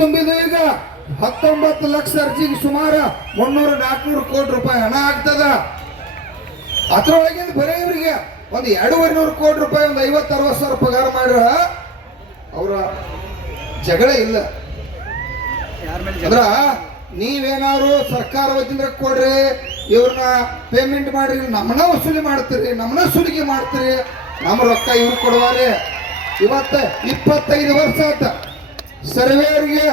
ತುಂಬಿದ್ದು ಈಗ 19 ಲಕ್ಷ ಅರ್ಜಿಗೆ ಸುಮಾರು 300-400 ಕೋಟಿ ರೂಪಾಯಿ ಹಣ ಆಗ್ತದ. ಅದರೊಳಗಿಂದ ಬರೀ ಇವರಿಗೆ ಒಂದು 200-300 ಕೋಟಿ ರೂಪಾಯಿ, ಒಂದು 50-60 ಸಾವಿರ ಪಗಾರ ಮಾಡ್ರ ಅವರ ಜಗಳ ಇಲ್ಲ. ಅಂದ್ರ ನೀವೇನಾದ್ರು ಸರ್ಕಾರ ವತಿಯಿಂದ ಕೊಡ್ರಿ, ಇವ್ರನ್ನ ಪೇಮೆಂಟ್ ಮಾಡ್ರಿ, ನಮ್ಮನ್ನ ವಸೂಲಿ ಮಾಡ್ತೀರಿ, ನಮ್ಮನ್ನ ಸುಲಿಗೆ ಮಾಡ್ತೀರಿ, ನಮ್ಮ ರೊಕ್ಕ ಇವ್ರು ಕೊಡುವಾರೆ. ಇವತ್ತ 25 ವರ್ಷ ಆತ ಸರ್ವೇರಿಗೆ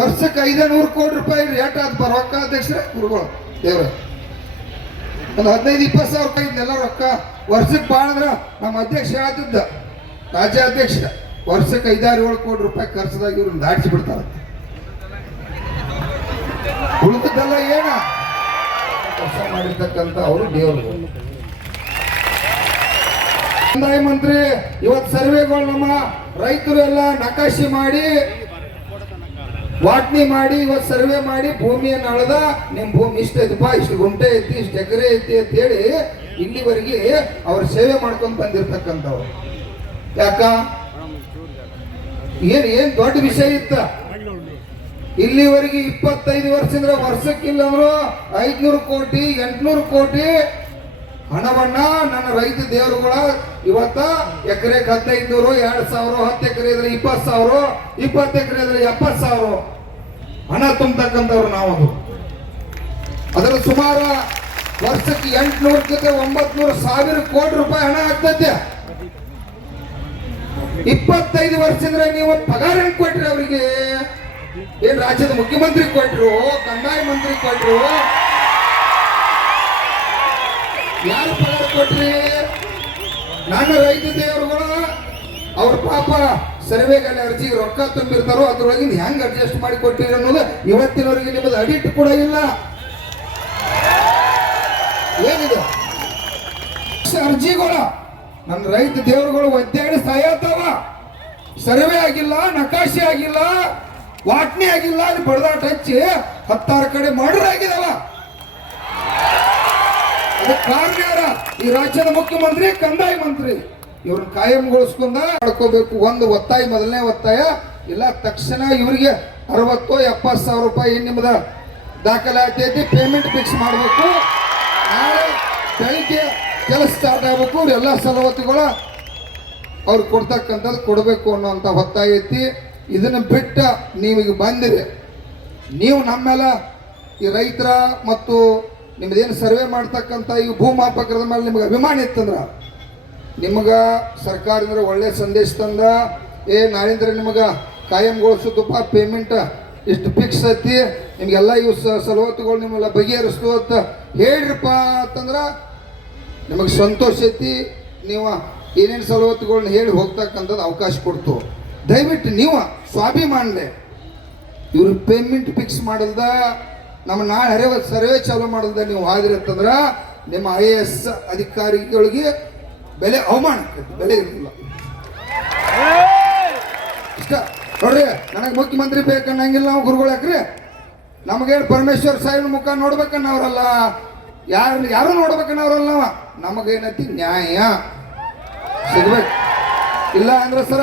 ವರ್ಷಕ್ಕೆ 500 ಕೋಟಿ ರೂಪಾಯಿ ರೇಟ್ ಆದ ರೊಕ್ಕ. ಅಧ್ಯಕ್ಷರೇ ಗುರುಗಳು ದೇವ್ರ ಒಂದು 15-20 ಸಾವಿರ ರೂಪಾಯಿ ಇದನ್ನೆಲ್ಲ ರೊಕ್ಕ ವರ್ಷಕ್ಕೆ ಭಾಳ ಅಂದ್ರ ನಮ್ಮ ಅಧ್ಯಕ್ಷ ಹೇಳ್ತಿದ್ದ, ರಾಜ್ಯಾಧ್ಯಕ್ಷ ವರ್ಷಕ್ಕೆ 5-7 ಕೋಟಿ ರೂಪಾಯಿ ಖರ್ಚದಾಗ ಇವ್ರನ್ನ ದಾಟಿಸಿ ಬಿಡ್ತಾರ. ಉಳಿದದ್ದೆಲ್ಲ ಏನ ಕೆಲಸ ಮಾಡಿರ್ತಕ್ಕಂಥ ಅವರು ದೇವರು. ಕಂದಾಯ ಮಂತ್ರಿ ಇವತ್ತು ಸರ್ವೆಗಳು ನಮ್ಮ ರೈತರು ಎಲ್ಲ ನಕಾಶೆ ಮಾಡಿ ವಾಟ್ನಿ ಮಾಡಿ ಇವತ್ತು ಸರ್ವೆ ಮಾಡಿ ಭೂಮಿಯನ್ನು ಅಳದ, ನಿಮ್ ಭೂಮಿ ಇಷ್ಟ ಐತಪ್ಪ, ಇಷ್ಟು ಗುಂಟೆ ಐತಿ, ಇಷ್ಟು ಎಕರೆ ಐತಿ ಅಂತ ಹೇಳಿ ಇಲ್ಲಿವರೆಗೆ ಅವ್ರ ಸೇವೆ ಮಾಡ್ಕೊಂಡು ಬಂದಿರ್ತಕ್ಕಂಥವ್ರು. ಯಾಕ ಏನ್ ದೊಡ್ಡ ವಿಷಯ ಇತ್ತ? ಇಲ್ಲಿವರೆಗೆ 25 ವರ್ಷದಿಂದ ವರ್ಷಕ್ಕಿಲ್ಲ ಅಂದ್ರು 500 ಕೋಟಿ 800 ಕೋಟಿ ಹಣವನ್ನ ನನ್ನ ರೈತ ದೇವರುಗಳ ಇವತ್ತ ಎಕರೆಗೆ 1500, 2000, 10 ಎಕರೆ ಇದ್ರೆ 20,000, 20 ಎಕರೆ ಇದ್ರೆ 70,000 ಹಣ ತುಂಬತಕ್ಕಂಥವ್ರು ನಾವು. ಅದರ ಸುಮಾರು ವರ್ಷಕ್ಕೆ 800-900 ಕೋಟಿ ರೂಪಾಯಿ ಹಣ ಆಗ್ತದೆ. 25 ವರ್ಷದಿಂದ ನೀವು ಪಗಾರ ಹೆಂಗ್ ಕೊಟ್ರಿ ಅವರಿಗೆ? ಏನ್ ರಾಜ್ಯದ ಮುಖ್ಯಮಂತ್ರಿ ಕೊಟ್ರು, ಕಂದಾಯ ಮಂತ್ರಿ ಕೊಟ್ರು, ಯಾರು ಪಗಾರ ಕೊಟ್ರಿ? ನನ್ನ ರೈತ ದೇವರುಗಳು ಅವ್ರ ಪಾಪ ಸರ್ವೆಗಲ್ಲಿ ಅರ್ಜಿಗೆ ರೊಕ್ಕ ತುಂಬಿರ್ತಾರೋ ಅದ್ರೊಳಗಿಂದ ಹೆಂಗ್ ಅಡ್ಜಸ್ಟ್ ಮಾಡಿ ಕೊಟ್ಟಿರಿ ಅನ್ನೋದು ಇವತ್ತಿನವರೆಗೆ ನಿಮ್ಮದು ಅಡಿಟ್ ಕೂಡ ಇಲ್ಲ. ಏನಿದೆ ಅರ್ಜಿಗಳು? ನನ್ನ ರೈತ ದೇವರುಗಳು ಒದ್ದಾಡಿ ಸಾಯತ್ತವ. ಸರ್ವೆ ಆಗಿಲ್ಲ, ನಕಾಶೆ ಆಗಿಲ್ಲ, ವಾಟ್ನಿ ಆಗಿಲ್ಲ, ಅಲ್ಲಿ ಬಡದಾಟ ಹಚ್ಚಿ 10-6 ಕಡೆ ಮರ್ಡರ್ ಆಗಿದವ. ಅದಕ್ಕೆ ಕಾರಣ ಯಾರ? ಈ ರಾಜ್ಯದ ಮುಖ್ಯಮಂತ್ರಿ, ಕಂದಾಯ ಮಂತ್ರಿ. ಇವ್ರನ್ನ ಕಾಯಂಗೊಳಿಸ್ಕೊಂಡ ಮಾಡ್ಕೋಬೇಕು. ಒಂದು ಒತ್ತಾಯ, ಮೊದಲನೇ ಒತ್ತಾಯ ಇಲ್ಲ, ತಕ್ಷಣ ಇವರಿಗೆ 60-70 ಸಾವಿರ ರೂಪಾಯಿ ನಿಮ್ಮದ ದಾಖಲಾತಿ ಐತಿ, ಪೇಮೆಂಟ್ ಫಿಕ್ಸ್ ಮಾಡಬೇಕು. ನಾಳೆ ಬೆಳಿಗ್ಗೆ ಕೆಲಸ ಸ್ಟಾರ್ಟ್ ಆಗಬೇಕು. ಎಲ್ಲ ಸಲವತ್ತುಗಳು ಅವ್ರು ಕೊಡ್ತಕ್ಕಂಥದ್ದು ಕೊಡಬೇಕು ಅನ್ನೋಂಥ ಒತ್ತಾಯ ಐತಿ. ಇದನ್ನ ಬಿಟ್ಟ ನೀವೀಗ ಬಂದಿರಿ, ನೀವು ನಮ್ಮೆಲ್ಲ ಈ ರೈತರ ಮತ್ತು ನಿಮ್ದೇನು ಸರ್ವೆ ಮಾಡ್ತಕ್ಕಂಥ ಈ ಭೂಮಾಪಕರದ ಮೇಲೆ ನಿಮ್ಗೆ ಅಭಿಮಾನ ಇತ್ತಂದ್ರ, ನಿಮಗೆ ಸರ್ಕಾರದಿಂದ ಒಳ್ಳೆ ಸಂದೇಶ ತಂದ, ನಾಳಿಂದ್ರ ನಿಮಗೆ ಕಾಯಂಗೊಳಿಸೋದಪ್ಪ, ಪೇಮೆಂಟ್ ಇಷ್ಟು ಫಿಕ್ಸ್ ಐತಿ, ನಿಮಗೆಲ್ಲ ಇವು ಸಲವತ್ತುಗಳು ನಿಮ್ಮೆಲ್ಲ ಬಗೆಹರಿಸ್ತು ಅಂತ ಹೇಳ್ರಿಪ್ಪ ಅಂತಂದ್ರೆ ನಿಮಗೆ ಸಂತೋಷ ಐತಿ. ನೀವು ಏನೇನು ಸಲವತ್ತುಗಳನ್ನ ಹೇಳಿ ಹೋಗ್ತಕ್ಕಂಥದ್ದು ಅವಕಾಶ ಕೊಡ್ತು. ದಯವಿಟ್ಟು ನೀವು ಸ್ವಾಭಿಮಾನದೆ ಇವ್ರ ಪೇಮೆಂಟ್ ಫಿಕ್ಸ್ ಮಾಡಲ್ದ, ನಮ್ಮ ನಾಳೆ ಸರ್ವೆ ಚಾಲೂ ಮಾಡಲ್ದ ನೀವು ಹಾದಿರಿ ಅಂತಂದ್ರೆ ನಿಮ್ಮ IAS ಅಧಿಕಾರಿಗಳಿಗೆ ಬೆಲೆ ಅವಮಾನ, ಬೆಲೆ ಇರಲಿಲ್ಲ. ಇಷ್ಟ ನೋಡ್ರಿ, ನನಗೆ ಮುಖ್ಯಮಂತ್ರಿ ಬೇಕನ್ನಂಗಿಲ್ಲ ನಾವು ಗುರುಗಳು. ಯಾಕ್ರಿ ನಮಗೆ ಪರಮೇಶ್ವರ್ ಸಾಹೇಬ್ ಮುಖ ನೋಡ್ಬೇಕನ್ನವ್ರಲ್ಲ, ಯಾರು ನೋಡ್ಬೇಕನ್ನವ್ರಲ್ಲ. ನಾವು ನಮಗೇನೈತಿ ನ್ಯಾಯ ಸಿಗ್ಬೇಕು. ಇಲ್ಲ ಅಂದ್ರೆ ಸರ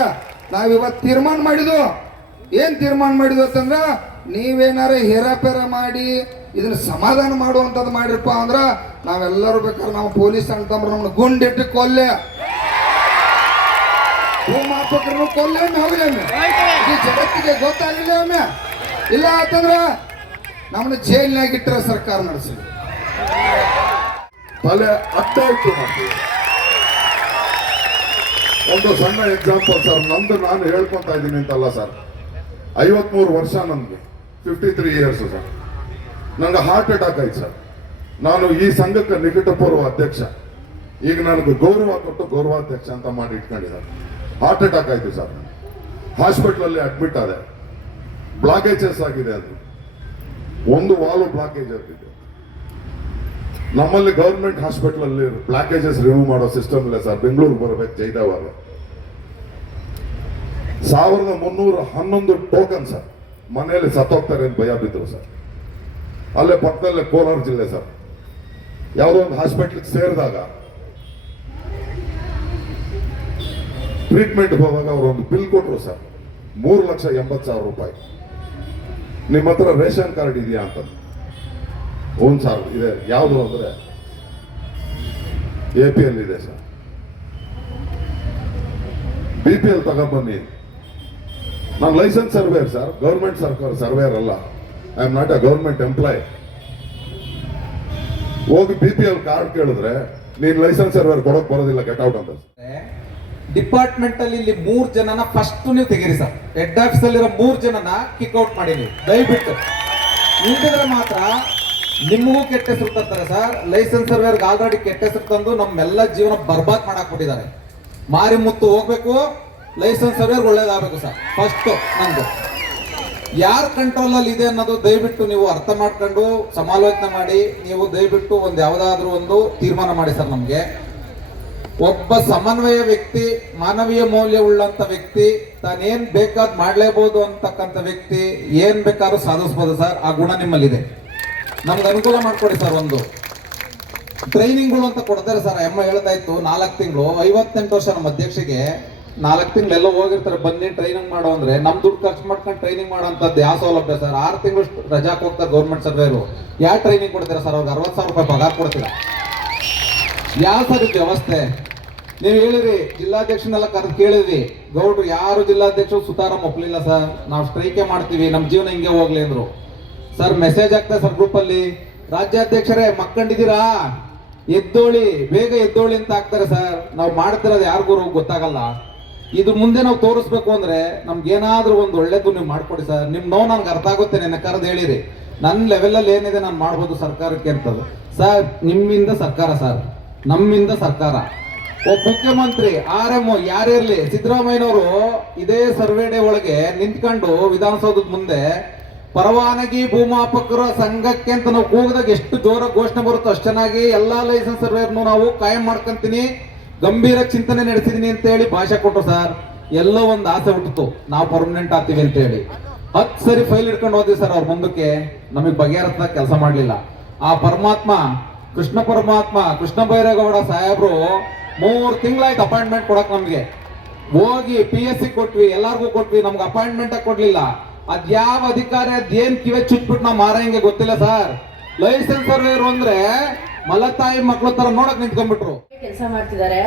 ನಾವಿವತ್ತು ತೀರ್ಮಾನ ಮಾಡಿದ್ವು. ಏನ್ ತೀರ್ಮಾನ ಮಾಡಿದ್ವು ಅಂತಂದ್ರ, ನೀವೇನಾರ ಹೇರಾಪೇರ ಮಾಡಿ ಇದನ್ನ ಸಮಾಧಾನ ಮಾಡುವಂಥದ್ದು ಮಾಡಿರಪ್ಪ ಅಂದ್ರ ನಾವೆಲ್ಲರೂ ಬೇಕಾದ್ರೆ ನಾವು ಪೊಲೀಸ್ ಅಂತಂದ್ರೆ ನಮ್ಮನ್ನ ಗುಂಡಿಟ್ಟು ಕೊಲ್ಲೆ, ಭೂಮಾಪಕರನ್ನು ಕೊಲ್ಲೆ ಹೋಗ್ಲೇಮೆ, ಈ ಜಗತ್ತಿಗೆ ಗೊತ್ತಾಗಿಲ್ಲ ಒಮ್ಮೆ. ಇಲ್ಲ ಅಂತಂದ್ರ ನಮ್ಮನ್ನ ಜೈಲ್ನಾಗ ಇಟ್ಟರೆ ಸರ್ಕಾರ ನಡೆಸಿ ತಲೆ ಅಡ್ಡಾಯ್ತು. ಒಂದು ಸಣ್ಣ ಎಕ್ಸಾಂಪಲ್ ಸರ್, ನಂದು ನಾನು ಹೇಳ್ಕೊತಾ ಇದ್ದೀನಿ ಅಂತಲ್ಲ ಸರ್. 53 ವರ್ಷ, ನನ್ಗೆ 53 ಇಯರ್ಸ್ ಸರ್. ನಂಗೆ ಹಾರ್ಟ್ ಅಟ್ಯಾಕ್ ಆಯ್ತು ಸರ್. ನಾನು ಈ ಸಂಘಕ್ಕೆ ನಿಕಟಪೂರ್ವ ಅಧ್ಯಕ್ಷ. ಈಗ ನನಗೆ ಗೌರವ ಕೊಟ್ಟು ಗೌರವಾಧ್ಯಕ್ಷ ಅಂತ ಮಾಡಿ ಇಟ್ಕೊಂಡಿದ್ದಾರೆ. ಹಾರ್ಟ್ ಅಟ್ಯಾಕ್ ಆಯ್ತು ಸರ್. ಹಾಸ್ಪಿಟ್ಲಲ್ಲಿ ಅಡ್ಮಿಟ್ ಆದೆ. ಬ್ಲಾಕೇಜಸ್ ಆಗಿದೆ. ಅದು ಒಂದು ವಾಲು ಬ್ಲಾಕೇಜ್ ಆಗ್ತಿದೆ. ನಮ್ಮಲ್ಲಿ ಗವರ್ಮೆಂಟ್ ಹಾಸ್ಪಿಟಲ್ ಅಲ್ಲಿ ಬ್ಲಾಕೇಜಸ್ ರಿಮೂವ್ ಮಾಡೋ ಸಿಸ್ಟಮ್ ಇಲ್ಲ ಸರ್. ಬೆಂಗಳೂರಿಗೆ ಬರಬೇಕು ಜೈದಾವಾಗ. 1311 ಟೋಕನ್ ಸರ್. ಮನೆಯಲ್ಲಿ ಸತ್ತೋಗ್ತಾರೆ ಅಂತ ಭಯ ಬಿದ್ರು ಸರ್. ಅಲ್ಲೇ ಪಕ್ಕದಲ್ಲೇ ಕೋಲಾರ ಜಿಲ್ಲೆ ಸರ್. ಯಾವುದೋ ಒಂದು ಹಾಸ್ಪಿಟ್ಲಿಗೆ ಸೇರಿದಾಗ ಟ್ರೀಟ್ಮೆಂಟ್ ಹೋದಾಗ ಅವರು ಒಂದು ಬಿಲ್ ಕೊಟ್ಟರು ಸರ್, 3,80,000 ರೂಪಾಯಿ. ನಿಮ್ಮ ಹತ್ರ ರೇಷನ್ ಕಾರ್ಡ್ ಇದೆಯಾ ಅಂತ. ಹ್ಞೂ ಸರ್ ಇದೆ. ಯಾವುದು ಅಂದರೆ APL ಇದೆ ಸರ್. BPL ತಗೊಬನ್ನಿ. ನಾನು license surveyor sir, government surveyor ಅಲ್ಲ. I am not a government employ. ಹೋಗಿ BPL ಕಾರ್ಡ್ ಕೇಳಿದ್ರೆ ನೀನ್ ಲೈಸೆನ್ಸ್ ಸರ್ವೇಯರ್ ಕೊಡೋಕ್ ಬರೋದಿಲ್ಲ, ಗೆಟ್ ಔಟ್ ಅಂತ. ಡಿಪಾರ್ಟ್ಮೆಂಟ್ ಅಲ್ಲಿ ಇಲ್ಲಿ 3 ಜನನ ಫಸ್ಟ್ ನೀವು ತೆಗೀರಿ ಸರ್. ಹೆಡ್ ಆಫೀಸ್ ಅಲ್ಲಿರೋ 3 ಜನನ ಕಿಕ್ ಔಟ್ ಮಾಡಿ ನೀವು ದಯವಿಟ್ಟು. ನಿಂತಿದ್ರೆ ಮಾತ್ರ ನಿಮಗೂ ಕೆಟ್ಟ ಹೆಸರು ತಂತಾರೆ ಸರ್. ಲೈಸೆನ್ಸ್ ಸರ್ವೇರ್ಗೆ ಆಲ್ರೆಡಿ ಕೆಟ್ಟ ಹೆಸರು ತಂದು ನಮ್ಮೆಲ್ಲ ಜೀವನ ಬರ್ಬಾದ್ ಮಾಡಕ್ ಕೊಟ್ಟಿದ್ದಾರೆ. ಮಾರಿ ಮುತ್ತು ಹೋಗ್ಬೇಕು, ಲೈಸೆನ್ಸ್ ಸರ್ವೇರ್ ಒಳ್ಳೇದಾಗಬೇಕು ಸರ್. ಫಸ್ಟ್ ನಂದು ಯಾರ ಕಂಟ್ರೋಲ್ ಅಲ್ಲಿ ಇದೆ ಅನ್ನೋದು ದಯವಿಟ್ಟು ನೀವು ಅರ್ಥ ಮಾಡ್ಕೊಂಡು ಸಮಾಲೋಚನೆ ಮಾಡಿ ನೀವು ದಯವಿಟ್ಟು ಒಂದು ಯಾವ್ದಾದ್ರು ಒಂದು ತೀರ್ಮಾನ ಮಾಡಿ ಸರ್. ನಮ್ಗೆ ಒಬ್ಬ ಸಮನ್ವಯ ವ್ಯಕ್ತಿ, ಮಾನವೀಯ ಮೌಲ್ಯ ಉಳ್ಳಂತ ವ್ಯಕ್ತಿ, ತಾನೇನ್ ಬೇಕಾದ್ ಮಾಡ್ಲೇಬಹುದು ಅಂತಕ್ಕಂಥ ವ್ಯಕ್ತಿ ಏನ್ ಬೇಕಾದ್ರೂ ಸಾಧಿಸ್ಬೋದು ಸರ್. ಆ ಗುಣ ನಿಮ್ಮಲ್ಲಿದೆ. ನಮ್ಗೆ ಅನುಕೂಲ ಮಾಡ್ಕೊಡಿ ಸರ್. ಒಂದು ಟ್ರೈನಿಂಗ್ಗಳು ಅಂತ ಕೊಡ್ತಾರೆ ಸರ್. ಅಮ್ಮ ಹೇಳ್ತಾ ಇತ್ತು 4 ತಿಂಗಳು, 58 ವರ್ಷ ನಮ್ಮ ಅಧ್ಯಕ್ಷಿಗೆ 4 ತಿಂಗಳು ಎಲ್ಲ ಹೋಗಿರ್ತಾರೆ. ಬನ್ನಿ ಟ್ರೈನಿಂಗ್ ಮಾಡೋ ಅಂದ್ರೆ ನಮ್ ದುಡ್ಡು ಖರ್ಚು ಮಾಡ್ಕೊಂಡು ಟ್ರೈನಿಂಗ್ ಮಾಡೋಂಥದ್ದು ಯಾವ ಸೌಲಭ್ಯ ಸರ್? 6 ತಿಂಗಳು ರಜಾಕ್ ಹೋಗ್ತಾರೆ ಗೌರ್ಮೆಂಟ್ ಸರ್ವೇರು. ಯಾವ ಟ್ರೈನಿಂಗ್ ಕೊಡ್ತೀರಾ ಸರ್? ಅವ್ರಿಗೆ 60,000 ರೂಪಾಯಿ ಪಗಾರ ಕೊಡ್ತೀರಾ? ಯಾವ ಸರ್ ಇದು ವ್ಯವಸ್ಥೆ? ನೀವು ಹೇಳಿರಿ ಜಿಲ್ಲಾಧ್ಯಕ್ಷನೆಲ್ಲ ಕರೆದು ಕೇಳಿದ್ವಿ. ಗೌಡ್ರು ಯಾರು ಜಿಲ್ಲಾಧ್ಯಕ್ಷರು ಸುತಾರಾಮ್ ಒಪ್ಲಿಲ್ಲ ಸರ್. ನಾವು ಸ್ಟ್ರೈಕೆ ಮಾಡ್ತೀವಿ, ನಮ್ಮ ಜೀವನ ಹಿಂಗೆ ಹೋಗ್ಲಿ ಅಂದ್ರು ಸರ್. ಮೆಸೇಜ್ ಆಗ್ತದೆ ಸರ್ ಗ್ರೂಪ್ ಅಲ್ಲಿ, ರಾಜ್ಯಾಧ್ಯಕ್ಷರೇ ಮಕ್ಕಂಡಿದ್ದೀರಾ, ಎದ್ದೋಳಿ, ಬೇಗ ಎದ್ದೋಳಿ ಅಂತ ಹಾಕ್ತಾರೆ ಸರ್. ನಾವು ಮಾಡ್ತಿರೋದು ಯಾರಿಗೂ ಗೊತ್ತಾಗಲ್ಲ. ಇದು ಮುಂದೆ ನಾವು ತೋರಿಸ್ಬೇಕು ಅಂದ್ರೆ ನಮ್ಗೆ ಏನಾದ್ರೂ ಒಂದು ಒಳ್ಳೇದು ನೀವು ಮಾಡ್ಕೊಡಿ ಸರ್. ನಿಮ್ ನೋವು ನನ್ಗೆ ಅರ್ಥ ಆಗುತ್ತೆ. ನೆನ್ನೆ ಕರೆದು ಹೇಳಿರಿ ನನ್ನ ಲೆವೆಲಲ್ಲಿ ಏನಿದೆ ನಾನು ಮಾಡ್ಬೋದು ಸರ್ಕಾರಕ್ಕೆ ಅಂತದ್ದು ಸರ್. ನಿಮ್ಮಿಂದ ಸರ್ಕಾರ ಸರ್, ನಮ್ಮಿಂದ ಸರ್ಕಾರ. ಒಬ್ಬ ಮುಖ್ಯಮಂತ್ರಿ RM ಯಾರಿರ್ಲಿ, ಸಿದ್ದರಾಮಯ್ಯನವರು ಇದೇ ಸರ್ವೆ ಡೇ ಒಳಗೆ ನಿಂತ್ಕೊಂಡು ವಿಧಾನಸೌಧದ ಮುಂದೆ ಪರವಾನಗಿ ಭೂಮಾಪಕರ ಸಂಘಕ್ಕೆ ಅಂತ ನಾವು ಕೂಗಿದಾಗ ಎಷ್ಟು ಜೋರ ಘೋಷಣೆ ಬರುತ್ತೋ ಅಷ್ಟು ಚೆನ್ನಾಗಿ ಎಲ್ಲಾ ಲೈಸೆನ್ಸ್ ಸರ್ವೇರ್ನು ನಾವು ಕಾಯಂ ಮಾಡ್ಕೊಂತೀನಿ, ಗಂಭೀರ ಚಿಂತನೆ ನಡೆಸಿದೀನಿ ಅಂತ ಹೇಳಿ ಭಾಷೆ ಕೊಟ್ಟರು ಸರ್. ಎಲ್ಲೋ ಒಂದು ಆಸೆ ಹುಟ್ಟಿತು ನಾವು ಪರ್ಮನೆಂಟ್ ಆಗ್ತೀವಿ ಅಂತ ಹೇಳಿ. 10 ಸರಿ ಫೈಲ್ ಇಟ್ಕೊಂಡು ಹೋದ್ವಿ ಸರ್. ಅವ್ರ ಮುಂದಕ್ಕೆ ನಮಗೆ ಬಗೆಹರಿಸ ಕೆಲಸ ಮಾಡ್ಲಿಲ್ಲ. ಆ ಪರಮಾತ್ಮ ಕೃಷ್ಣ ಬೈರೇಗೌಡ ಸಾಹೇಬ್ರು 3 ತಿಂಗಳಾಯ್ತು ಅಪಾಯಿಂಟ್ಮೆಂಟ್ ಕೊಡಕ್ ನಮ್ಗೆ. ಹೋಗಿ PSC ಕೊಟ್ವಿ, ಎಲ್ಲಾರ್ಗು ಕೊಟ್ವಿ, ನಮ್ಗೆ ಅಪಾಯಿಂಟ್ಮೆಂಟ್ ಕೊಡ್ಲಿಲ್ಲ. ಅದ್ಯಾವ ಅಧಿಕಾರಿ ಅದೇನ್ ಕಿವೆ ಚುಟ್ಬಿಟ್ಟು ನಾವು ಮಾರಂಗೆ ಗೊತ್ತಿಲ್ಲ ಸರ್. ಲೈಸೆನ್ಸ್ ಸರ್ವೇರ್ ಅಂದ್ರೆ ಮಲತಾಯಿ ಮಕ್ಳು ತರ ನೋಡಕ್ ನಿಂತ್ಕೊಂಡ್ಬಿಟ್ರು. ಕೆಲಸ ಮಾಡ್ತಿದ್ದಾರೆ.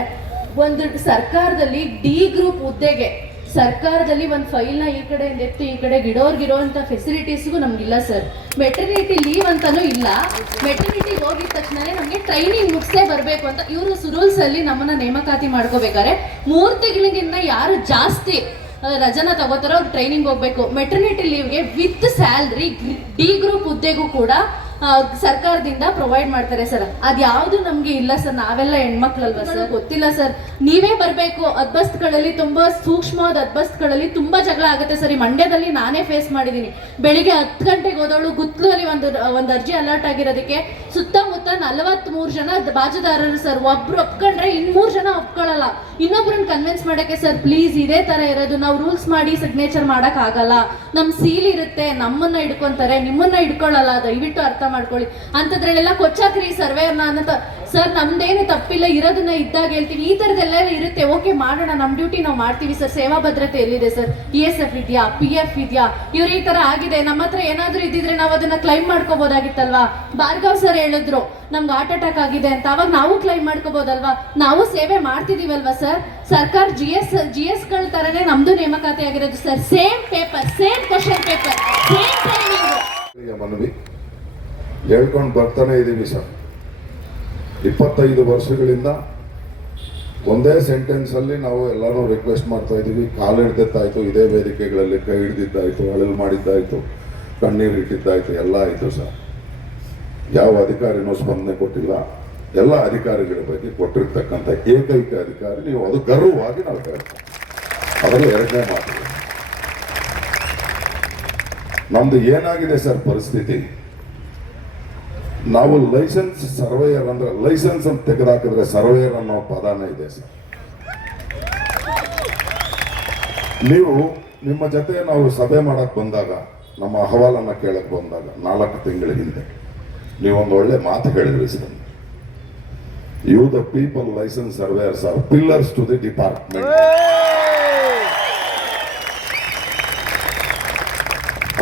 ಒಂದು ಸರ್ಕಾರದಲ್ಲಿ D ಗ್ರೂಪ್ ಹುದ್ದೆಗೆ ಸರ್ಕಾರದಲ್ಲಿ ಒಂದು ಫೈಲ್ನ ಈ ಕಡೆಯಿಂದ ಎತ್ತು ಈ ಕಡೆ ಗಿಡೋರ್ಗಿರೋಂಥ ಫೆಸಿಲಿಟೀಸ್ಗೂ ನಮ್ಗಿಲ್ಲ ಸರ್. ಮೆಟರ್ನಿಟಿ ಲೀವ್ ಅಂತಾನೂ ಇಲ್ಲ. ಮೆಟರ್ನಿಟಿ ಹೋಗಿದ ತಕ್ಷಣನೇ ನಮಗೆ ಟ್ರೈನಿಂಗ್ ಮುಗಿಸೇ ಬರಬೇಕು ಅಂತ ಇವರು ರೂಲ್ಸ್ ಅಲ್ಲಿ ನಮ್ಮನ್ನ ನೇಮಕಾತಿ ಮಾಡ್ಕೋಬೇಕಾದ್ರೆ 3 ತಿಂಗಳಿಗಿಂತ ಯಾರು ಜಾಸ್ತಿ ರಜನ ತಗೋತಾರೋ ಅವ್ರು ಟ್ರೈನಿಂಗ್ ಹೋಗ್ಬೇಕು. ಮೆಟರ್ನಿಟಿ ಲೀವ್ಗೆ ವಿತ್ ಸ್ಯಾಲ್ರಿ D ಗ್ರೂಪ್ ಹುದ್ದೆಗೂ ಕೂಡ ಸರ್ಕಾರದಿಂದ ಪ್ರೊವೈಡ್ ಮಾಡ್ತಾರೆ ಸರ್. ಅದ್ಯಾವುದು ನಮ್ಗೆ ಇಲ್ಲ ಸರ್. ನಾವೆಲ್ಲ ಹೆಣ್ಮಕ್ಳಲ್ವಾ ಸರ್, ಗೊತ್ತಿಲ್ಲ ಸರ್. ನೀವೇ ಬರ್ಬೇಕು. ಅದ್ಬಸ್ತ್ಗಳಲ್ಲಿ ತುಂಬಾ ಸೂಕ್ಷ್ಮವಾದ ಅದ್ಬಸ್ತ್ಗಳಲ್ಲಿ ತುಂಬಾ ಜಗಳ ಆಗುತ್ತೆ ಸರ್. ಈ ಮಂಡ್ಯದಲ್ಲಿ ನಾನೇ ಫೇಸ್ ಮಾಡಿದೀನಿ. ಬೆಳಿಗ್ಗೆ 10 ಗಂಟೆಗೆ ಹೋದವಳು ಗುತ್ಲು ಅಲ್ಲಿ ಒಂದು ಅರ್ಜಿ ಅಲರ್ಟ್ ಆಗಿರೋದಕ್ಕೆ ಸುತ್ತಮುತ್ತ 43 ಜನ ಬಾಜುದಾರರು ಸರ್. ಒಬ್ರು ಒಪ್ಕೊಂಡ್ರೆ 3 ಜನ ಒಪ್ಕೊಳ್ಳಲ್ಲ. ಇನ್ನೊಬ್ರನ್ನ ಕನ್ವಿನ್ಸ್ ಮಾಡಕ್ಕೆ ಸರ್ ಪ್ಲೀಸ್ ಇದೇ ತರ ಇರೋದು, ನಾವು ರೂಲ್ಸ್ ಮಾಡಿ ಸಿಗ್ನೇಚರ್ ಮಾಡಕ್ ಆಗಲ್ಲ, ನಮ್ ಸೀಲ್ ಇರುತ್ತೆ, ನಮ್ಮನ್ನ ಹಿಡ್ಕೊಂತಾರೆ, ನಿಮ್ಮನ್ನ ಹಿಡ್ಕೊಳ್ಳಲ್ಲ, ದಯವಿಟ್ಟು ಅರ್ಥ ಮಾಡ್ಕೊಳ್ಳಿ ಅಂತದ್ರಲ್ಲೆಲ್ಲ ಕೊಚ್ಚಾಕ್ರಿ ಸರ್ವೇರ್ನ ಅನ್ನೋ ಸರ್. ನಮ್ದೇನು ತಪ್ಪಿಲ್ಲ, ಇರೋದನ್ನ ಇದ್ದಾಗ ಹೇಳ್ತೀವಿ. ಈ ತರದೆಲ್ಲ ಇರುತ್ತೆ, ಓಕೆ ಮಾಡೋಣ, ನಮ್ ಡ್ಯೂಟಿ ನಾವು ಮಾಡ್ತೀವಿ ಸರ್. ಸೇವಾ ಭದ್ರತೆ ಎಲ್ಲಿದೆ ಸರ್? ESF ಇದೆಯಾ? PF ಇದೆಯಾ? ಇವ್ರು ಈ ತರ ಆಗಿದೆ, ನಮ್ಮ ಹತ್ರ ಏನಾದ್ರೂ ಇದ್ದಿದ್ರೆ ನಾವು ಅದನ್ನ ಕ್ಲೈಮ್ ಮಾಡ್ಕೋಬಹುದಾಗಿತ್ತಲ್ವಾ? ಭಾರ್ಗವ್ ಸರ್ ಹೇಳಿದ್ರು ನಮ್ಗೆ ಹಾರ್ಟ್ ಅಟ್ಯಾಕ್ ಆಗಿದೆ ಅಂತ. ಅವಾಗ ನಾವು ಕ್ಲೈಮ್ ಮಾಡ್ಕೋಬಹುದಲ್ವಾ? ನಾವು ಸೇವೆ ಮಾಡ್ತಿದೀವಲ್ವಾ ಸರ್? ಸರ್ಕಾರ GS ಗಳ ತರನೇ ನಮ್ದು ನೇಮಕಾತಿ ಆಗಿರೋದು sir. Same paper, same question paper, same training. ಮನವಿ ಹೇಳ್ಕೊಂಡು ಬರ್ತಾನೆ ಇದೀವಿ ಸರ್. 25 ವರ್ಷಗಳಿಂದ ಒಂದೇ ಸೆಂಟೆನ್ಸ್ ಅಲ್ಲಿ ನಾವು ಎಲ್ಲರೂ ರಿಕ್ವೆಸ್ಟ್ ಮಾಡ್ತಾ ಇದೀವಿ. ಕಾಲು ಹಿಡ್ದಿದ್ದಾಯ್ತು, ಇದೇ ವೇದಿಕೆಗಳಲ್ಲಿ ಕೈ ಹಿಡ್ದಿದ್ದಾಯ್ತು, ಅಳಲು ಮಾಡಿದ್ದಾಯ್ತು, ಕಣ್ಣೀರು ಇಟ್ಟಿದ್ದಾಯ್ತು, ಎಲ್ಲ ಆಯ್ತು ಸರ್. ಯಾವ ಅಧಿಕಾರಿನೂ ಸ್ಪಂದನೆ ಕೊಟ್ಟಿಲ್ಲ. ಎಲ್ಲ ಅಧಿಕಾರಿಗಳ ಬಗ್ಗೆ ಕೊಟ್ಟಿರ್ತಕ್ಕಂಥ ಏಕೈಕ ಅಧಿಕಾರಿ ನೀವು. ಅದು ಗರ್ವವಾಗಿ ನಾವು ಹೇಳ್ತೀವಿ. ಅದರಲ್ಲಿ 2ನೇ ಮಾತು, ನಮ್ದು ಏನಾಗಿದೆ ಸರ್ ಪರಿಸ್ಥಿತಿ, ನಾವು ಲೈಸೆನ್ಸ್ ಸರ್ವೇಯರ್ ಅಂದ್ರೆ ಲೈಸೆನ್ಸ್ ಅಂತ ತೆಗೆದಾಕಿದ್ರೆ ಸರ್ವೇಯರ್ ಅನ್ನೋ ಪದಾನೇ ಇದೆ ಸರ್. ನೀವು ನಿಮ್ಮ ಜೊತೆ ನಾವು ಸಭೆ ಮಾಡಕ್ ಬಂದಾಗ, ನಮ್ಮ ಅಹವಾಲನ್ನ ಕೇಳಕ್ ಬಂದಾಗ 4 ತಿಂಗಳ ಹಿಂದೆ ನೀವೊಂದು ಒಳ್ಳೆ ಮಾತು ಹೇಳಿದ್ರಿ sir. You the people license surveyors are pillars to the department.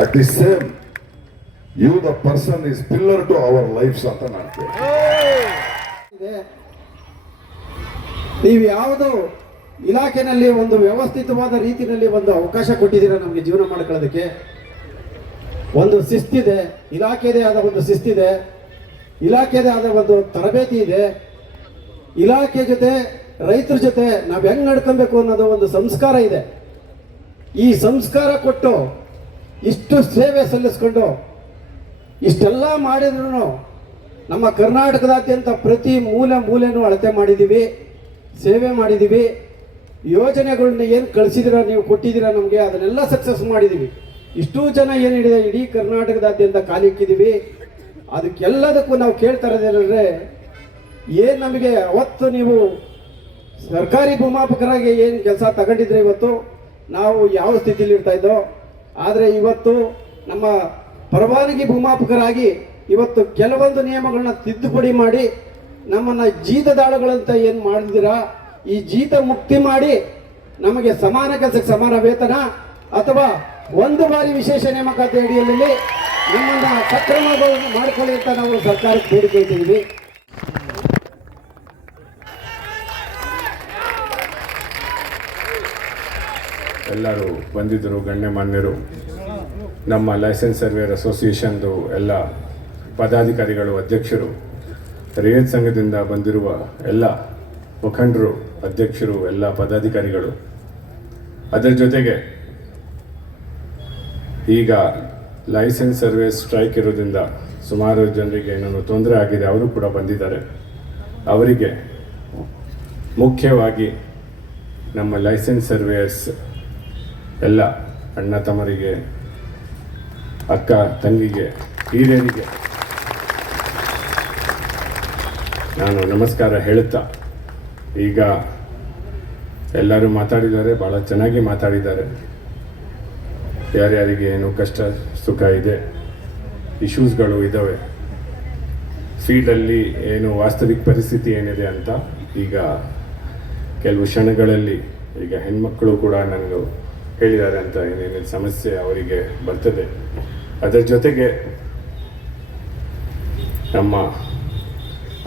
At the same you the person is pillar to our lifes ಅಂತ ನಾನು ಇದೆ. ನೀವು ಯಾವುದು ಇಲಾಖೆನಲ್ಲಿ ಒಂದು ವ್ಯವಸ್ಥಿತವಾದ ರೀತಿಯಲ್ಲಿ ಒಂದು ಅವಕಾಶ ಕೊಟ್ಟಿದ್ದೀರಾ ನಮಗೆ ಜೀವನ ಮಾಡ್ಕೊಳ್ಳೋದಕ್ಕೆ. ಒಂದು ಶಿಸ್ತಿದೆ, ಇಲಾಖೆದೇ ಆದ ಒಂದು ಶಿಸ್ತಿದೆ, ಇಲಾಖೆದೇ ಆದ ಒಂದು ತರಬೇತಿ ಇದೆ. ಇಲಾಖೆ ಜೊತೆ ರೈತರ ಜೊತೆ ನಾವು ಹೆಂಗ್ ನಡ್ಕೊಬೇಕು ಅನ್ನೋದು ಒಂದು ಸಂಸ್ಕಾರ ಇದೆ. ಈ ಸಂಸ್ಕಾರ ಕೊಟ್ಟು ಇಷ್ಟು ಸೇವೆ ಸಲ್ಲಿಸ್ಕೊಂಡು ಇಷ್ಟೆಲ್ಲ ಮಾಡಿದ್ರು ನಮ್ಮ ಕರ್ನಾಟಕದಾದ್ಯಂತ ಪ್ರತಿ ಮೂಲೆನೂ ಅಳತೆ ಮಾಡಿದ್ದೀವಿ, ಸೇವೆ ಮಾಡಿದ್ದೀವಿ. ಯೋಜನೆಗಳನ್ನ ಏನು ಕಳಿಸಿದಿರ ನೀವು ಕೊಟ್ಟಿದ್ದೀರಾ ನಮಗೆ, ಅದನ್ನೆಲ್ಲ ಸಕ್ಸಸ್ ಮಾಡಿದ್ದೀವಿ. ಇಷ್ಟೂ ಜನ ಏನು ಹಿಡಿದೆ ಇಡೀ ಕರ್ನಾಟಕದಾದ್ಯಂತ ಕಾಲಿಕ್ಕಿದ್ದೀವಿ. ಅದಕ್ಕೆಲ್ಲದಕ್ಕೂ ನಾವು ಕೇಳ್ತಾ ಇರೋದೇನೆಂದರೆ, ಏನು ನಮಗೆ ಅವತ್ತು ನೀವು ಸರ್ಕಾರಿ ಭೂಮಾಪಕರಾಗಿ ಏನು ಕೆಲಸ ತಗೊಂಡಿದ್ರೆ ಇವತ್ತು ನಾವು ಯಾವ ಸ್ಥಿತಿಲಿ ಇರ್ತಾ ಇದ್ದೋ, ಆದರೆ ಇವತ್ತು ನಮ್ಮ ಪರವಾನಗಿ ಭೂಮಾಪಕರಾಗಿ ಇವತ್ತು ಕೆಲವೊಂದು ನಿಯಮಗಳನ್ನ ತಿದ್ದುಪಡಿ ಮಾಡಿ ನಮ್ಮನ್ನು ಜೀತದಾಳುಗಳಂತ ಏನು ಮಾಡಿದ್ದೀರಾ, ಈ ಜೀತ ಮುಕ್ತಿ ಮಾಡಿ ನಮಗೆ ಸಮಾನ ಕೆಲಸಕ್ಕೆ ಸಮಾನ ವೇತನ ಅಥವಾ ಒಂದು ಬಾರಿ ವಿಶೇಷ ನೇಮಕಾತಿ ಅಡಿಯಲ್ಲಿ ನಮ್ಮನ್ನು ಸಕ್ರಮಗಳು ಮಾಡಿಕೊಳ್ಳಿ ಅಂತ ನಾವು ಸರ್ಕಾರಕ್ಕೆ ಬೇಡಿಕೊಳ್ತಿದ್ದೀವಿ. ಎಲ್ಲರೂ ಬಂದಿದ್ದರು, ಗಣ್ಯಮಾನ್ಯರು, ನಮ್ಮ ಲೈಸೆನ್ಸ್ ಸರ್ವೇಯರ್ ಅಸೋಸಿಯೇಷನ್ದು ಎಲ್ಲ ಪದಾಧಿಕಾರಿಗಳು, ಅಧ್ಯಕ್ಷರು, ರೇಯತ್ ಸಂಘದಿಂದ ಬಂದಿರುವ ಎಲ್ಲ ಮುಖಂಡರು, ಅಧ್ಯಕ್ಷರು, ಎಲ್ಲ ಪದಾಧಿಕಾರಿಗಳು, ಅದರ ಜೊತೆಗೆ ಈಗ ಲೈಸೆನ್ಸ್ ಸರ್ವೆ ಸ್ಟ್ರೈಕ್ ಇರೋದ್ರಿಂದ ಸುಮಾರು ಜನರಿಗೆ ಏನೇನು ತೊಂದರೆ ಆಗಿದೆ, ಅವರು ಕೂಡ ಬಂದಿದ್ದಾರೆ. ಅವರಿಗೆ ಮುಖ್ಯವಾಗಿ ನಮ್ಮ ಲೈಸೆನ್ಸ್ ಸರ್ವೇಯರ್ಸ್ ಎಲ್ಲ ಅಣ್ಣ ತಮ್ಮರಿಗೆ, ಅಕ್ಕ ತಂಗಿಗೆ, ಹಿರಿಯರಿಗೆ ನಾನು ನಮಸ್ಕಾರ ಹೇಳುತ್ತಾ, ಈಗ ಎಲ್ಲರೂ ಮಾತಾಡಿದ್ದಾರೆ, ಭಾಳ ಚೆನ್ನಾಗಿ ಮಾತಾಡಿದ್ದಾರೆ. ಯಾರ್ಯಾರಿಗೆ ಏನು ಕಷ್ಟ ಸುಖ ಇದೆ, ಇಶ್ಯೂಸ್ಗಳು ಇದ್ದಾವೆ, ಫೀಲ್ಡಲ್ಲಿ ಏನು ವಾಸ್ತವಿಕ ಪರಿಸ್ಥಿತಿ ಏನಿದೆ ಅಂತ ಈಗ ಕೆಲವು ಕ್ಷಣಗಳಲ್ಲಿ ಈಗ ಹೆಣ್ಮಕ್ಕಳು ಕೂಡ ನನಗೆ ಹೇಳಿದ್ದಾರೆ ಅಂತ ಏನೇನು ಸಮಸ್ಯೆ ಅವರಿಗೆ ಬರ್ತದೆ. ಅದರ ಜೊತೆಗೆ ನಮ್ಮ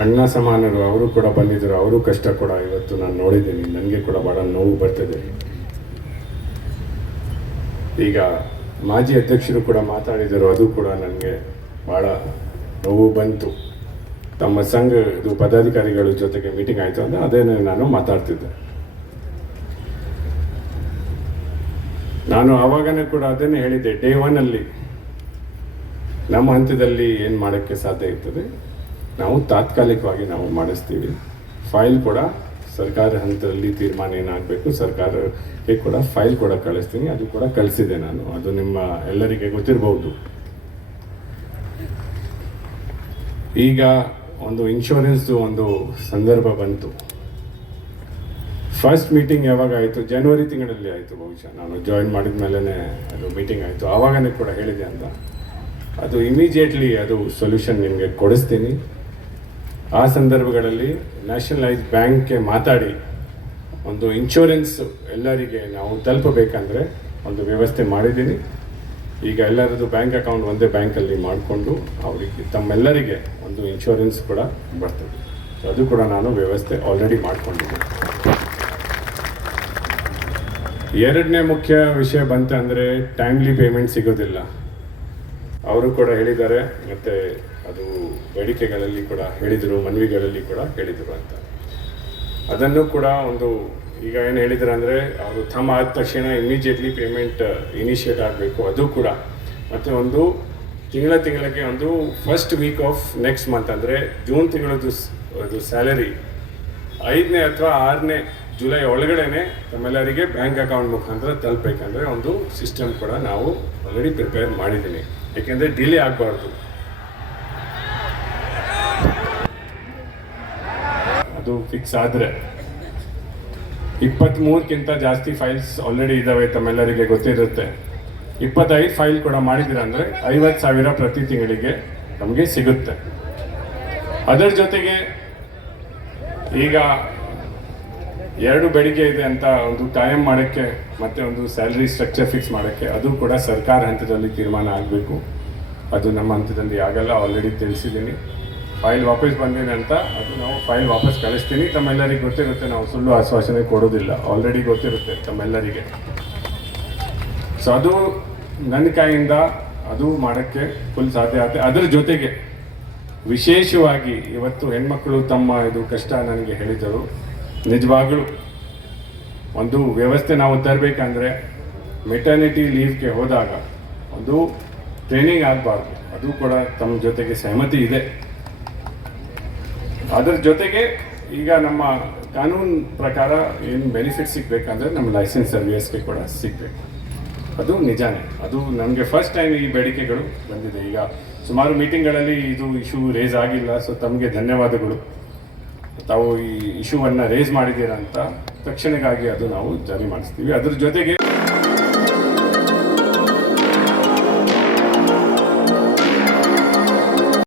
ಅಣ್ಣ ಸಮಾನರು ಅವರು ಕೂಡ ಬಂದಿದ್ದರು, ಅವರು ಕಷ್ಟ ಕೂಡ ಇವತ್ತು ನಾನು ನೋಡಿದ್ದೀನಿ, ನನಗೆ ಕೂಡ ಭಾಳ ನೋವು ಬರ್ತದೆ. ಈಗ ಮಾಜಿ ಅಧ್ಯಕ್ಷರು ಕೂಡ ಮಾತಾಡಿದರು, ಅದು ಕೂಡ ನನಗೆ ಭಾಳ ನೋವು ಬಂತು. ತಮ್ಮ ಸಂಘ ಇದು ಪದಾಧಿಕಾರಿಗಳ ಜೊತೆಗೆ ಮೀಟಿಂಗ್ ಆಯಿತು ಅಂದರೆ ಅದೇನೇ ನಾನು ಮಾತಾಡ್ತಿದ್ದೆ. ನಾನು ಆವಾಗನೇ ಕೂಡ ಅದನ್ನೇ ಹೇಳಿದ್ದೆ, ಡೇ 1 ನಮ್ಮ ಹಂತದಲ್ಲಿ ಏನು ಮಾಡೋಕ್ಕೆ ಸಾಧ್ಯ ಇರ್ತದೆ ನಾವು ತಾತ್ಕಾಲಿಕವಾಗಿ ನಾವು ಮಾಡಿಸ್ತೀವಿ. ಫೈಲ್ ಕೂಡ ಸರ್ಕಾರ ಹಂತದಲ್ಲಿ ತೀರ್ಮಾನ ಏನಾಗಬೇಕು, ಸರ್ಕಾರಕ್ಕೆ ಕೂಡ ಫೈಲ್ ಕೂಡ ಕಳಿಸ್ತೀನಿ, ಅದು ಕೂಡ ಕಳಿಸಿದೆ ನಾನು, ಅದು ನಿಮ್ಮ ಎಲ್ಲರಿಗೆ ಗೊತ್ತಿರಬಹುದು. ಈಗ ಒಂದು ಇನ್ಶೂರೆನ್ಸ್ದು ಒಂದು ಸಂದರ್ಭ ಬಂತು. ಫಸ್ಟ್ ಮೀಟಿಂಗ್ ಯಾವಾಗ ಆಯಿತು, ಜನವರಿ ತಿಂಗಳಲ್ಲಿ ಆಯಿತು ಬಹುಶಃ, ನಾನು ಜಾಯಿನ್ ಮಾಡಿದ ಮೇಲೇ ಅದು ಮೀಟಿಂಗ್ ಆಯಿತು. ಆವಾಗನೇ ಕೂಡ ಹೇಳಿದೆ ಅಂತ, ಅದು ಇಮಿಡಿಯೇಟ್ಲಿ ಅದು ಸೊಲ್ಯೂಷನ್ ನಿಮಗೆ ಕೊಡಿಸ್ತೀನಿ. ಆ ಸಂದರ್ಭಗಳಲ್ಲಿ ನ್ಯಾಷನಲೈಸ್ ಬ್ಯಾಂಕ್ಗೆ ಮಾತಾಡಿ ಒಂದು ಇನ್ಶೂರೆನ್ಸ್ ಎಲ್ಲರಿಗೆ ನಾವು ತಲುಪಬೇಕಂದ್ರೆ ಒಂದು ವ್ಯವಸ್ಥೆ ಮಾಡಿದ್ದೀನಿ. ಈಗ ಎಲ್ಲರದ್ದು ಬ್ಯಾಂಕ್ ಅಕೌಂಟ್ ಒಂದೇ ಬ್ಯಾಂಕಲ್ಲಿ ಮಾಡಿಕೊಂಡು ಅವರಿಗೆ ತಮ್ಮೆಲ್ಲರಿಗೆ ಒಂದು ಇನ್ಶೂರೆನ್ಸ್ ಕೂಡ ಬರ್ತದೆ. ಅದು ಕೂಡ ನಾನು ವ್ಯವಸ್ಥೆ ಆಲ್ರೆಡಿ ಮಾಡಿಕೊಂಡಿದ್ದೀನಿ. ಎರಡನೇ ಮುಖ್ಯ ವಿಷಯ ಬಂತಂದರೆ ಟೈಮ್ಲಿ ಪೇಮೆಂಟ್ ಸಿಗೋದಿಲ್ಲ. ಅವರು ಕೂಡ ಹೇಳಿದ್ದಾರೆ, ಮತ್ತು ಅದು ಬೇಡಿಕೆಗಳಲ್ಲಿ ಕೂಡ ಹೇಳಿದರು, ಮನವಿಗಳಲ್ಲಿ ಕೂಡ ಹೇಳಿದರು ಅಂತ. ಅದನ್ನು ಕೂಡ ಒಂದು ಈಗ ಏನು ಹೇಳಿದ್ರು ಅಂದರೆ ಅವರು ತಮ್ಮ ಆದ ತಕ್ಷಣ ಇಮಿಡಿಯೇಟ್ಲಿ ಪೇಮೆಂಟ್ ಇನಿಷಿಯೇಟ್ ಆಗಬೇಕು, ಅದು ಕೂಡ. ಮತ್ತು ಒಂದು ತಿಂಗಳಿಗೆ ಒಂದು first week of next month ಅಂದರೆ ಜೂನ್ ತಿಂಗಳದ್ದು ಅದು ಸ್ಯಾಲರಿ 5ನೇ ಅಥವಾ 6ನೇ ಜುಲೈ ಒಳಗಡೆ ತಮ್ಮೆಲ್ಲರಿಗೆ ಬ್ಯಾಂಕ್ ಅಕೌಂಟ್ ಮುಖಾಂತರ ತಲುಪಬೇಕಂದ್ರೆ ಒಂದು ಸಿಸ್ಟಮ್ ಕೂಡ ನಾವು ಆಲ್ರೆಡಿ ಪ್ರಿಪೇರ್ ಮಾಡಿದ್ದೀನಿ. ಯಾಕೆಂದರೆ ಡಿಲೇ ಆಗಬಾರ್ದು. ಅದು ಫಿಕ್ಸ್ ಆದರೆ 23ಕ್ಕಿಂತ ಜಾಸ್ತಿ ಫೈಲ್ಸ್ ಆಲ್ರೆಡಿ ಇದ್ದಾವೆ, ತಮ್ಮೆಲ್ಲರಿಗೆ ಗೊತ್ತಿರುತ್ತೆ. 25 ಫೈಲ್ ಕೂಡ ಮಾಡಿದ್ದೀರ ಅಂದರೆ 50,000 ಪ್ರತಿ ತಿಂಗಳಿಗೆ ನಮಗೆ ಸಿಗುತ್ತೆ. ಅದರ ಜೊತೆಗೆ ಈಗ 2 ಬೇಡಿಕೆ ಇದೆ ಅಂತ, ಒಂದು ಕಾಯಂ ಮಾಡೋಕ್ಕೆ ಮತ್ತು ಒಂದು ಸ್ಯಾಲ್ರಿ ಸ್ಟ್ರಕ್ಚರ್ ಫಿಕ್ಸ್ ಮಾಡೋಕ್ಕೆ, ಅದು ಕೂಡ ಸರ್ಕಾರ ಹಂತದಲ್ಲಿ ತೀರ್ಮಾನ ಆಗಬೇಕು. ಅದು ನಮ್ಮ ಹಂತದಲ್ಲಿ ಆಗಲ್ಲ, ಆಲ್ರೆಡಿ ತಿಳಿಸಿದ್ದೀನಿ. ಫೈಲ್ ವಾಪಸ್ ಬಂದಿದೆ ಅಂತ ಅದು ನಾವು ಫೈಲ್ ವಾಪಸ್ ಕಳಿಸ್ತೀನಿ. ತಮ್ಮೆಲ್ಲರಿಗೆ ಗೊತ್ತಿರುತ್ತೆ, ನಾವು ಸುಳ್ಳು ಆಶ್ವಾಸನೆ ಕೊಡೋದಿಲ್ಲ, ಆಲ್ರೆಡಿ ಗೊತ್ತಿರುತ್ತೆ ತಮ್ಮೆಲ್ಲರಿಗೆ. ಸೊ ಅದು ನನ್ನ ಕೈಯಿಂದ ಅದು ಮಾಡೋಕ್ಕೆ ಫುಲ್ ಸಾಧ್ಯ ಆಗುತ್ತೆ. ಅದರ ಜೊತೆಗೆ ವಿಶೇಷವಾಗಿ ಇವತ್ತು ಹೆಣ್ಮಕ್ಳು ತಮ್ಮ ಇದು ಕಷ್ಟ ನನಗೆ ಹೇಳಿದರು. ನಿಜವಾಗಲೂ ಒಂದು ವ್ಯವಸ್ಥೆ ನಾವು ತರಬೇಕಂದ್ರೆ ಮೆಟರ್ನಿಟಿ ಲೀವ್ಗೆ ಹೋದಾಗ ಒಂದು ಟ್ರೈನಿಂಗ್ ಆಗಬಾರ್ದು, ಅದು ಕೂಡ ತಮ್ಮ ಜೊತೆಗೆ ಸಹಮತಿ ಇದೆ. ಅದರ ಜೊತೆಗೆ ಈಗ ನಮ್ಮ ಕಾನೂನು ಪ್ರಕಾರ ಏನು ಬೆನಿಫಿಟ್ ಸಿಗಬೇಕಂದ್ರೆ ನಮ್ಮ ಲೈಸೆನ್ಸ್ ಸರ್ವಿಸ್ಗೆ ಕೂಡ ಸಿಗಬೇಕು. ಅದು ನಿಜಾನೇ, ಅದು ನಮಗೆ ಫಸ್ಟ್ ಟೈಮ್ ಈ ಬೇಡಿಕೆಗಳು ಬಂದಿದೆ. ಈಗ ಸುಮಾರು ಮೀಟಿಂಗ್ಗಳಲ್ಲಿ ಇದು ಇಶ್ಯೂ ರೇಸ್ ಆಗಿಲ್ಲ. ಸೊ ತಮಗೆ ಧನ್ಯವಾದಗಳು, ತಾವು ಈ ಇಶ್ಯೂವನ್ನು ರೇಸ್ ಮಾಡಿದ್ದೀರಾ ಅಂತ. ತಕ್ಷಣಕ್ಕಾಗಿ ಅದು ನಾವು ಜಾರಿ ಮಾಡಿಸ್ತೀವಿ. ಅದ್ರ ಜೊತೆಗೆ